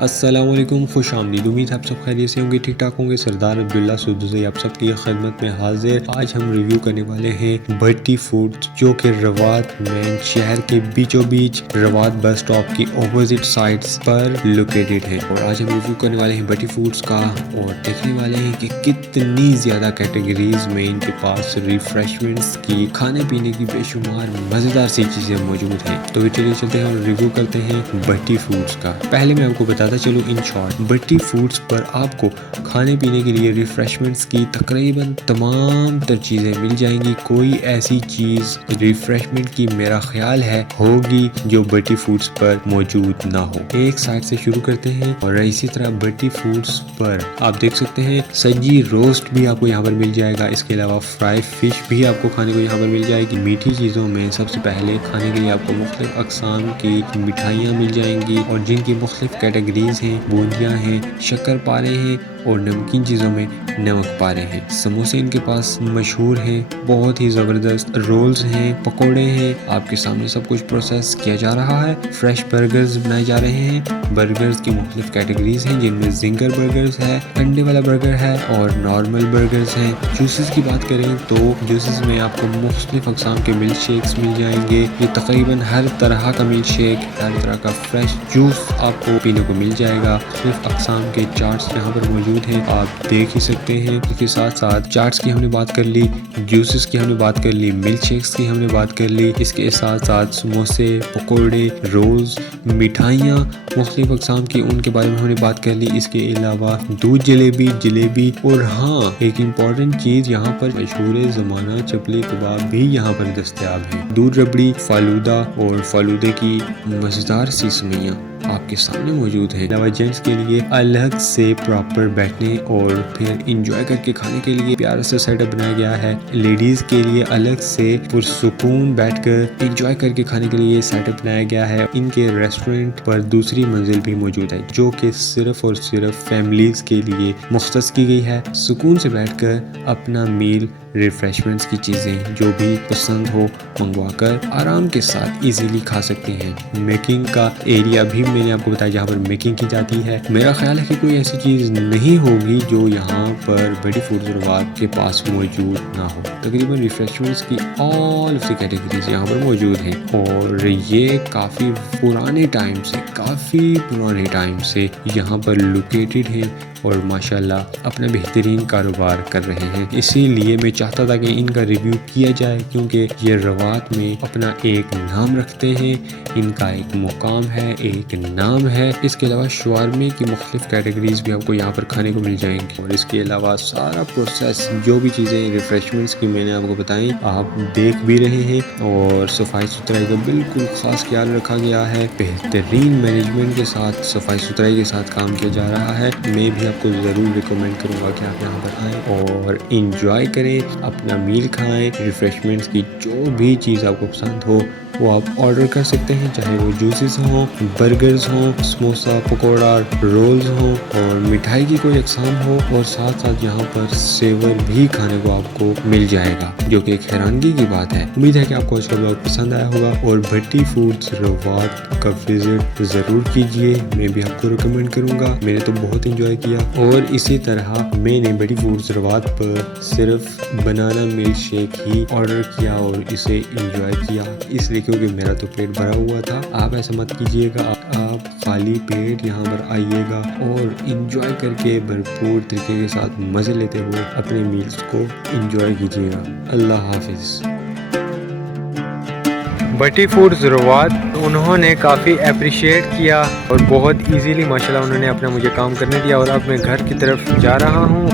अस्सलामुअलैकुम, खुश आमदीद। उम्मीद आप सब खैरियत से होंगे, ठीक ठाक होंगे। सरदार अब्दुल्ला सुदूसी आप सबकी खिदमत में हाजिर। आज हम रिव्यू करने वाले हैं भट्टी फूड्स, जो कि रवात मेन शहर के बीचों बीच रवात बस स्टॉप की ऑपोजिट साइड्स पर लोकेटेड है। और आज हम रिव्यू करने वाले हैं भट्टी फूड्स का और देखने वाले हैं कि कितनी ज़्यादा कैटेगरीज में इनके पास रिफ्रेशमेंट्स की, खाने पीने की बेशुमार मज़ेदार सी चीज़ें मौजूद हैं। तो चलिए चलते हैं और रिव्यू करते हैं भट्टी फूड्स का। पहले मैं आपको बताता चलो इन शॉर्ट, भट्टी फूड्स पर आपको खाने पीने के लिए रिफ्रेशमेंट्स की तकरीबन तमाम तर चीज़ें मिल जाएंगी। कोई ऐसी चीज़ रिफ्रेशमेंट की मेरा ख्याल है होगी जो भट्टी फूड्स पर मौजूद ना हो। एक साइड से शुरू करते हैं और इसी तरह भट्टी फूड्स पर आप देख सकते हैं सजी रोस्ट भी आपको यहाँ पर मिल जाएगा। इसके अलावा फ्राई फिश भी आपको खाने को यहाँ पर मिल जाएगी। मीठी चीज़ों में सबसे पहले खाने के लिए आपको मुख्तलिफ अक़साम की मिठाइयाँ मिल जाएंगी और जिनकी मुख्तलिफ कैटेगरीज हैं, बूंदियाँ हैं, शक्करपारे हैं और नमकीन चीज़ों में नमक पारे हैं। समोसे इनके पास मशहूर हैं, बहुत ही ज़बरदस्त। रोल्स हैं, पकोड़े हैं, आपके सामने सब कुछ प्रोसेस किया जा रहा है। फ्रेश बर्गर्स बनाए जा रहे हैं। बर्गर्स की मुख्तलिफ कैटेगरीज हैं जिनमें जिंगर बर्गर्स है, अंडे वाला बर्गर है और नॉर्मल बर्गर्स हैं। जूसेस की बात करें तो जूसेस में आपको मुख्तलिफ अक़साम के मिल्क शेक्स मिल जाएंगे। ये तकरीबन हर तरह का मिल्क शेक, हर तरह का फ्रेश जूस आपको पीने को मिल जाएगा। मुख्तलिफ अक़साम के चाट्स यहाँ पर मौजूद हैं, आप देख ही सकते हैं। इसके साथ साथ चाट्स की हमने बात कर ली, जूसेस की हमने बात कर ली, मिल्क शेक्स की हमने बात कर ली। इसके साथ साथ समोसे, पकोड़े, रोल्स, मिठाइयाँ मुख्तलिफ अक़साम की, उनके बारे में हमने बात कर ली। इसके अलावा दूध जलेबी और हाँ, एक इम्पॉर्टेंट चीज़ यहाँ पर मशहूर ज़माना चपली कबाब भी यहाँ पर दस्तयाब है। दूध रबड़ी, फालूदा और फालूदे की मज़ेदार सी सेवइयाँ आपके सामने मौजूद है। अलावा जेंट्स के लिए अलग से प्रॉपर बैठने और फिर इंजॉय करके खाने के लिए प्यारा सा सेटअप बनाया गया है। लेडीज के लिए अलग से पुरसुकून बैठकर इंजॉय करके खाने के लिए सेटअप बनाया गया है। इनके रेस्टोरेंट पर दूसरी मंजिल भी मौजूद है जो कि सिर्फ और सिर्फ फैमिलीज के लिए मुख्तस की गई है। सुकून से बैठकर अपना मील, रिफ्रेशमेंट्स की चीज़ें जो भी पसंद हो मंगवाकर आराम के साथ इजीली खा सकते हैं। मेकिंग का एरिया भी मैंने आपको बताया जहाँ पर मेकिंग की जाती है। मेरा ख्याल है कि कोई ऐसी चीज़ नहीं होगी जो यहाँ पर भट्टी फूड्स रवात के पास मौजूद ना हो। तकरीबन रिफ्रेशमेंट्स की ऑल ऑफ द कैटेगरीज यहाँ पर मौजूद हैं और ये काफ़ी पुराने टाइम से यहाँ पर लोकेटेड है और माशाल्लाह अपना बेहतरीन कारोबार कर रहे हैं। इसीलिए मैं चाहता था कि इनका रिव्यू किया जाए क्योंकि ये रवात में अपना एक नाम रखते हैं, इनका एक मुकाम है, एक नाम है। इसके अलावा शवारमे की मुख्तलिफ कैटेगरीज भी आपको यहाँ पर खाने को मिल जाएंगी और इसके अलावा सारा प्रोसेस, जो भी चीज़ें रिफ्रेशमेंट्स की मैंने आपको बताई, आप देख भी रहे हैं और सफाई सुथराई का बिल्कुल ख़ास ख्याल रखा गया है। बेहतरीन मैनेजमेंट के साथ, सफाई सुथराई के साथ काम किया जा रहा है। मैं भी आपको ज़रूर रिकमेंड करूँगा कि आप यहाँ पर आएँ और इंजॉय करें, अपना मील खाएं। रिफ्रेशमेंट्स की जो भी चीज़ आपको पसंद हो वो आप ऑर्डर कर सकते हैं, चाहे वो जूसेस हों, बर्गर्स हों, समोसा, पकोड़ा, रोल्स हों और मिठाई की कोई अक़साम हो और साथ साथ यहाँ पर सेवर भी खाने को आपको मिल जाएगा, जो कि एक हैरानगी की बात है। उम्मीद है कि आपको आज का ब्लॉग पसंद आया होगा और भट्टी फूड्स रवात का विजिट ज़रूर कीजिए। मैं भी आपको रिकमेंड करूँगा, मैंने तो बहुत इंजॉय किया। और इसी तरह मैंने भट्टी फूड्स रवात पर सिर्फ बनाना मिल्क शेक ही ऑर्डर किया और इसे इंजॉय किया, इसलिए क्योंकि मेरा तो पेट भरा हुआ था। आप ऐसा मत कीजिएगा, आप खाली पेट यहाँ पर आइएगा और इंजॉय करके भरपूर तरीके के साथ मज़े लेते हुए अपने मील्स को इंजॉय कीजिएगा। अल्लाह हाफिज़। भट्टी फूड्स रवात उन्होंने काफ़ी अप्रिशिएट किया और बहुत इजीली माशाल्लाह उन्होंने अपना मुझे काम करने दिया और अब मैं घर की तरफ जा रहा हूँ।